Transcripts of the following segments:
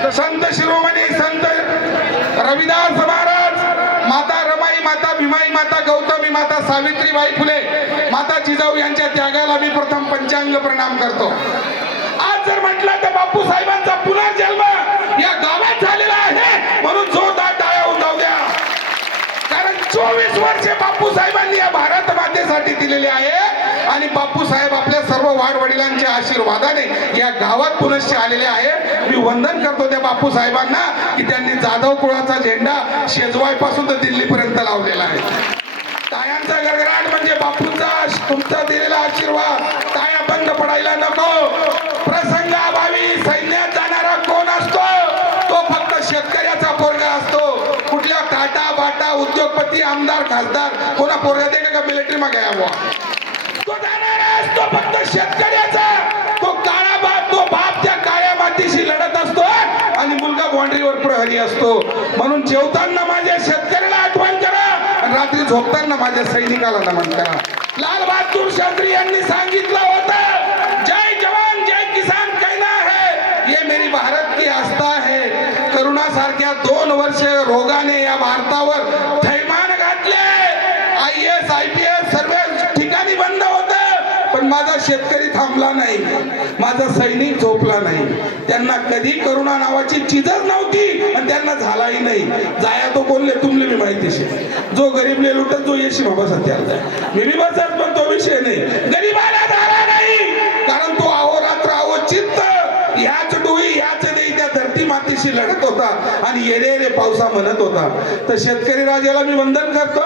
संत शिरोमणी संत रविदास महाराज माता रमाई माता भीमाई माता गौतमी माता सावित्रीबाई फुले माता जिजाऊ यांच्या त्यागाला मी प्रथम पंचांग प्रणाम करतो. आज जर म्हटलं तर बापू साहेबांचा पुनर्जन्म या गावात झालेला आहे म्हणून जोरदार टाळ्या उठाव द्या. कारण चोवीस वर्षे बापू साहेबांनी या भारत मातेसाठी दिलेले आहे आणि बापू साहेब आपल्या सर्व वाढ वडिलांच्या आशीर्वादाने या गावात पुनश्च आलेले आहे. वंदन करतो त्या बापू साहेबांना की त्यांनी जाधव कुळाचा झेंडा शेजवायपासून तर दिल्लीपर्यंत लावलेला आहे. तायांचा गगराट म्हणजे बापूंचा तुमचा दिलेला आशीर्वाद. ताया बंद पडायला नको. प्रसंगाभावी सैन्यात जाणारा कोण असतो? तो फक्त शेतकऱ्याचा पोरगा असतो. कुठल्या टाटा बाटा उद्योगपती आमदार खासदार कोणा पोरगा ते का मिलिटरी मागे यावं? तो जाणारा असतो फक्त शेतकऱ्या झोपताना माझ्या सैनिकाला नमन करा लाल बहादूर शास्त्री यांनी सांगितलं होतं जय जवान जय किसान कहना है? ये मेरी भारत की आस्था है. करुणा सारख्या दोन वर्ष रोगाने या भारतावर थैमान घातले. आय एस आय पी माझा शेतकरी थांबला नाही. माझा सैनिक झोपला नाही. त्यांना कधी करुणा नावाची चीजच नव्हती आणि त्यांना झालाही नाही. जाया तो कोणले तुमले मी माहिती शे. जो गरीबले लुटत जो येशी बाबा सत्याला मी बी बसत पण तो विषय नाही. गरीबाला झाला नाही. कारण तो अहोरात्र अहो चित्त ह्याच डोई ह्याच नाही त्या धरती मातीशी लढत होता. आणि येरे रे पावसा म्हणत होता. तर शेतकरी राजाला मी वंदन करतो.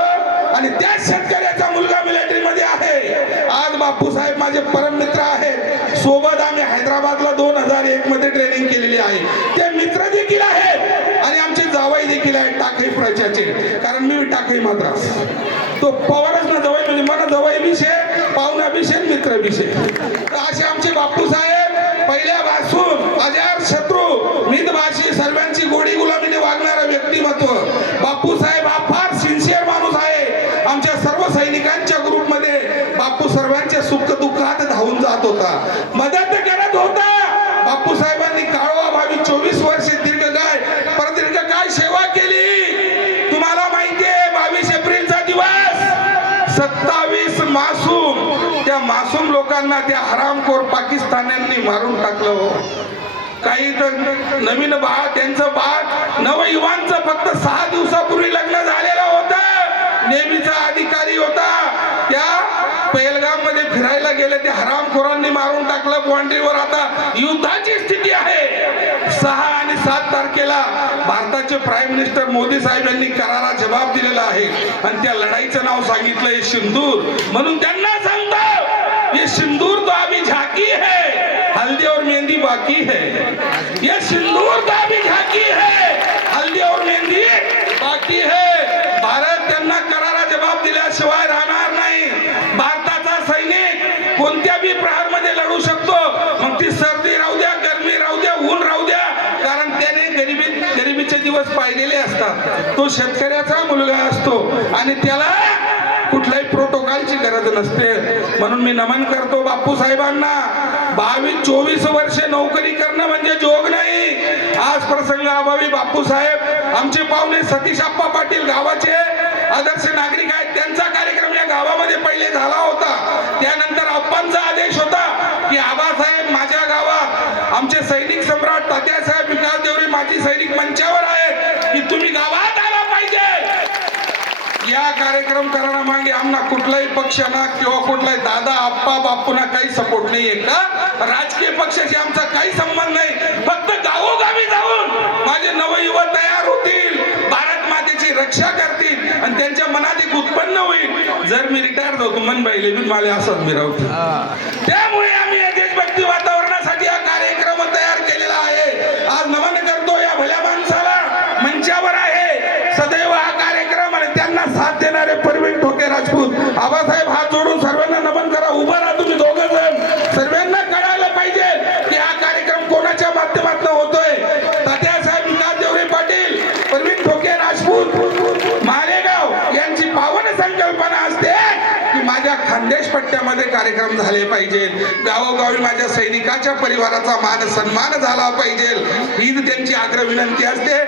आणि त्याच शेतकऱ्याचा मुलगा मिलिटरी मध्ये आहे. आज बापू साहेब माझे परम मित्र आहेत. सोबत आम्ही हैदराबादला दोन हजार एक मध्ये ट्रेनिंग केलेली आहे. ते मित्र देखील आहेत. आणि आमचे जावई देखील आहेत टाकळी प्रचाचे कारण मी टाकळी मात्रास तो पवारच ना जवळ म्हणजे मला जवळ विषय पाहुणा विषय मित्र विषय तर असे आमचे बापू साहेब पहिल्यापासून अजार शत्रू मितभाषी सर्वांची गोडी गुला मदत करत होता. बापू साहेबांनी काळवा भावी चोवीस वर्षे दीर्घ काय प्रदीर्घ काय सेवा केली. तुम्हाला माहितीये बावीस एप्रिलचा दिवस. सत्तावीस मासूम. त्या मासूम लोकांना त्या हरामखोर पाकिस्तान्यांनी मारून टाकलं हो. काही तर नवीन बाळ त्यांचं बाळ नवयुवांचं फक्त सहा दिवसात मारून टाकलं बॉन्ड्रीवर. आता युद्धाची स्थिती आहे. सहा आणि सात तारखेला भारताचे प्राईम मिनिस्टर मोदी साहेब यांनी करारा जबाब दिलेला आहे. आणि त्या लढाईचं नाव सांगितलंय सिंदूर. म्हणून त्यांना सांगतो ये सिंदूर तो आम्ही झाकी है. हल्दी और मेहंदी बाकी है. ये सिंदूर तो सैनिक प्रहारमध्ये लढू शकतो. मग ती सर्दी राहू द्या गरमी राहू द्या ऊन राहू द्या. कारण त्याने गरिबी गरिबीचे दिवस पाहिलेले असतात. तो शेतकऱ्याचा मुलगा असतो आणि त्याला कुठल्याही प्रोटोकॉलची गरज नसते. म्हणून मी नमन करतो बापू साहेबांना बावीस चोवीस वर्षे नोकरी करणं म्हणजे जोग नाही. आज प्रसंग अभावी बापू साहेब आमचे पाहुणे सतीश आप्पा पाटील गावाचे आदर्श नागरिक आहेत. त्यांचा कार्यक्रम या गावामध्ये पहिले झाला होता. त्यानंतर आप्पांचा आदेश होता की आबासाहेब माझ्या गावात आमचे सैनिक सम्राट तात्यासाहेब विकास देवरे माजी सैनिक मंचावर आहेत की तुम्ही गावात आला पाहिजे. या कार्यक्रम करण्यामागे आमना कुठलाही पक्षांना किंवा कुठलाही दादा आप्पा बापूंना काही सपोर्ट नाहीये का? राजकीय पक्षाशी आमचा काही संबंध नाही. फक्त गावोगावी जाऊन माझे नवयुवक तयार होतील भारत मातेची रक्षा करतील आणि त्यांच्या मनात एक उत्पन्न होईल. जर मी रिटायर होतो मन बाईले बी मला असंच मिरवतील त्यामुळे बाबासाहेब हात जोडून सर्वांना नमन करा. उभं राहा तुम्ही दोघं जण. सर्वांना कळायला पाहिजे की हा कार्यक्रम कोणाच्या माध्यमातून होतोय. तात्यासाहेब विकास देवरे पाटील प्रवीण ठोके राजपूत मालेगाव यांची पावन संकल्पना असते की माझ्या खानदेश पट्ट्यामध्ये कार्यक्रम झाले पाहिजे. गावोगावी माझ्या सैनिकाच्या परिवाराचा मान सन्मान झाला पाहिजे. ही त्यांची आग्रह विनंती असते.